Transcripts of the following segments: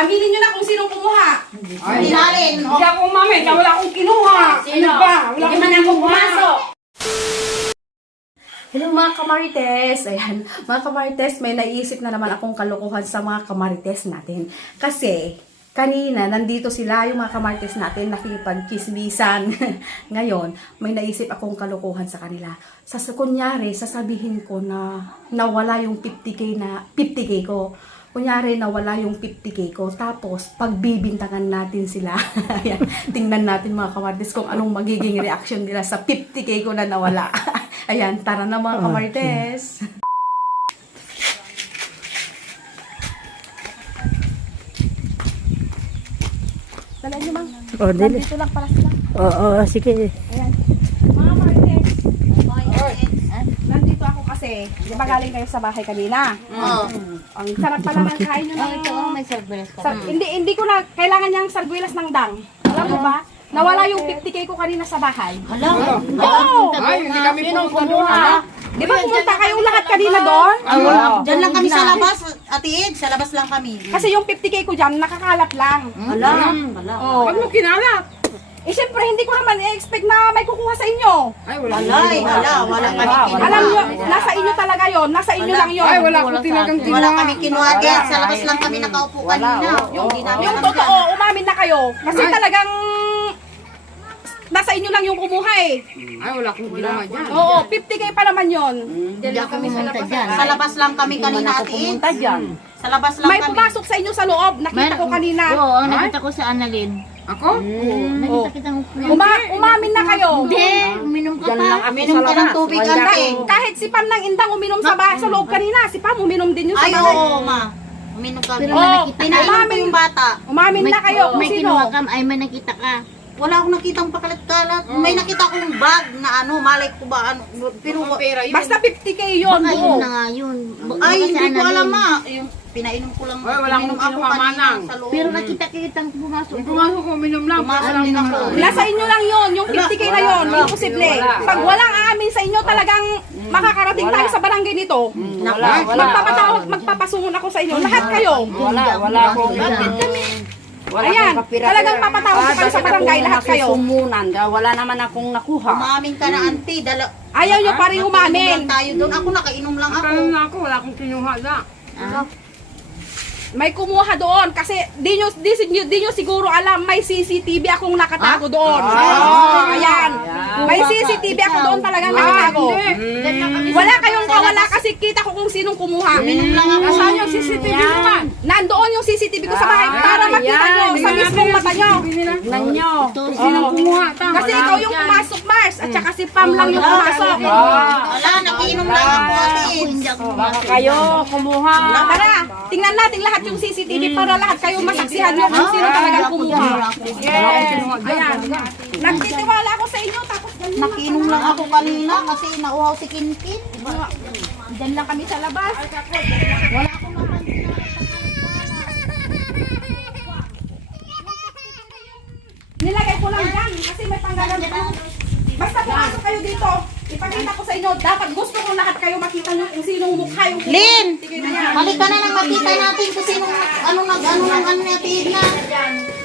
Aminin nyo na kung sinong kumuha. Hindi namin. Hindi ako umamit, wala akong kinuha. Sino? Ano ba? Wala Hindi man ako pumasok. Hello mga kamarites! Ayan, mga kamarites, may naisip na naman akong kalokohan sa mga kamarites natin. Kasi, kanina, nandito sila yung mga kamarites natin nakipagkismisan. Ngayon, may naisip akong kalokohan sa kanila. Kunyari, sasabihin ko na nawala yung 50k ko. Kunyari, nawala yung 50k ko. Tapos, pagbibintangan natin sila. Ayan, tingnan natin mga kamarites kung anong magiging reaction nila sa 50k ko na nawala. Ayan, tara na mga kamarites. Dala nyo, Mang. Oh, dili. Nandito lang para sila. Oo, sige. Ayan. Mga kamarites. Nandito ako kasi. Di ba galing kayo sa bahay kanina? Oo. Ang sarap pala ng kain nyo na ito. May surprise ka. Hindi ko na kailangan niyang sarguelas ng dang. Alam mo ba? Nawala yung 50k ko kanina sa bahay. Hala. Oo! Ay, hindi kami pumunta doon. Di ba pumunta kayong lahat kanina doon? Diyan lang kami sa labas, Atiid. Sa labas lang kami. Kasi yung 50k ko dyan, nakakalat lang. Hala. Oh. Huwag mo kinalat. Eh, syempre, hindi ko naman i-expect na may kukuha sa inyo. Ay, wala. Hala. Wala kami kinuha. Alam nyo, nasa inyo talaga yon, nasa inyo lang yon. Ay, wala akong tinagang kinuha. Wala kami kinuha din. Sa labas lang kami nakaupo kanina. Yung totoo, umamin na kayo. Kasi talagang nasa inyo lang yung kumuha eh. Ay, wala akong kinuha dyan. Oo, 50k pa naman yon. Hindi ako pumunta dyan. Sa labas lang kami kanina, Atiid. Sa labas lang May kami. pumasok sa inyo sa loob, nakita ko kanina. Oo, nakita ko sa Annalyn. Ako? Oh. Nakita ko. Umamin na kayo. Hindi, uminom ka pa. Aminom ka ng tubig, Atiid. Kahit si Pam ng Indang uminom sa bahay sa loob kanina, si Pam uminom din yun sa Ay, bahay. oo, ma. Uminom ka. Pero Oo, nakita Pinainom ko yung bata. Umamin na kayo kung May sino. kinuha ka, ay may nakita ka. Wala akong nakitang pakalat-kalat. May nakita akong bag na ano, malay ko ba ano. Pero, Pera yun. Basta 50k yun. Baka yun buo. na nga yun. ay, Baka hindi sa ko Annalyn. alam, ma. Yung pinainom ko lang. Ay, wala akong uminom ako kinuha, kanina manang. sa loob. Pero nakita kitang pumasok. Pumasok ko, uminom lang. Pumasok din ako. Nasa inyo lang yun, yung 50k na yun, imposible. Pag walang aamin sa inyo, talagang makakarating tayo sa barangay nito. Magpapatawag, magpapasungon ako sa inyo. Lahat kayo. Wala ako. Ayan, talagang papatawag ko kayo sa barangay, lahat kayo. Wala naman akong nakuha. Umamin ka na, auntie. Ayaw nyo pa rin umamin. Tayo doon. Ako nakainom lang ako. Kaya na ako, wala akong kinuha na. May kumuha doon kasi di nyo siguro alam may CCTV akong nakatago doon. Ayan. May CCTV ako doon talagang nakatago. Wala kayong kawala kasi kita ko kung sinong kumuha. Uminom lang ako. Saan yung CCTV naman? Nandoon yung CCTV ko sa bahay para makita nyo sa mismong mata nyo. Tignan nyo. Sinong kumuha? Kasi ikaw yung pumasok, Mars, at saka si Pam lang yung pumasok. Wala, nakiinom lang ako, auntie. Hindi ako. Kayo, kumuha. Tara, tingnan natin lahat yung CCTV para lahat kayo masaksihan nyo kung sino talagang kumuha. Ayan. Nagtitiwala ako sa inyo tapos ganyan lang. Nakiinom lang ako kanina kasi nauhaw si Kinkin. Diyan lang kami sa labas. Wala akong naman. Nilagay ko lang dyan kasi may panggalan pa. Basta pumasok kayo dito. Ipakita ko sa inyo. Dapat gusto ko lahat kayo makita nyo kung sinong mukha yung Lin! Sige na yan. Halika na nang makita natin kung sino ano natin na.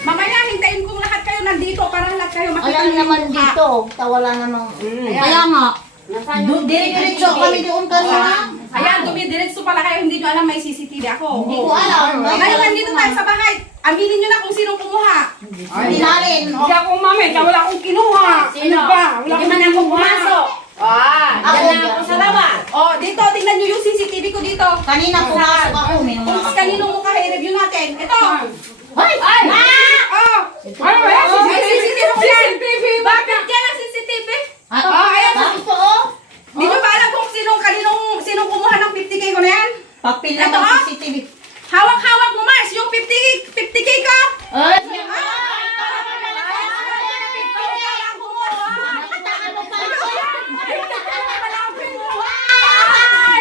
Mamaya hintayin kong lahat kayo nandito para lahat kayo makita Wala nyo yung naman mukha. dito. Tawala namang. Kaya nga. Diretso kami doon kanina. Ayan, dumidiretso pala kayo. Hindi nyo alam may CCTV ako. Hindi ko alam. Ngayon nandito tayo sa bahay. Aminin nyo na kung sinong kumuha. Hindi namin. Hindi ako umamit, wala akong kinuha. Ano ba? Wala Hindi man ako pumasok. Diyan lang ako sa labas. Oh, dito, tingnan nyo yung CCTV ko dito. Kanina pumasok ako. Uminom lang Kung ako. kaninong mukha i-review natin. Ito. Ay! Oh, Ano ba yan? may CCTV ko yan. CCTV. Bakit yan ang CCTV? Ayan. Ito oh. Di nyo ba alam kung sinong kumuha ng 50k ko na yan? Papel Ito, na ng ah? CCTV. Hawak-hawak mo, Mars, yung 50k ko. Ay!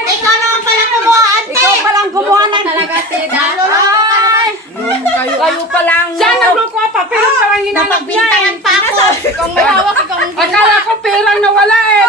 Ikaw naman pala kumuha, ate. Ikaw palang kumuha na talaga, Tida. Ay! Kayo palang. Siya nagloko pa, pero parang hinanap niya eh. Napagbintangan pa ako. Ikaw may hawak, ikaw ang Akala ko perang nawala eh.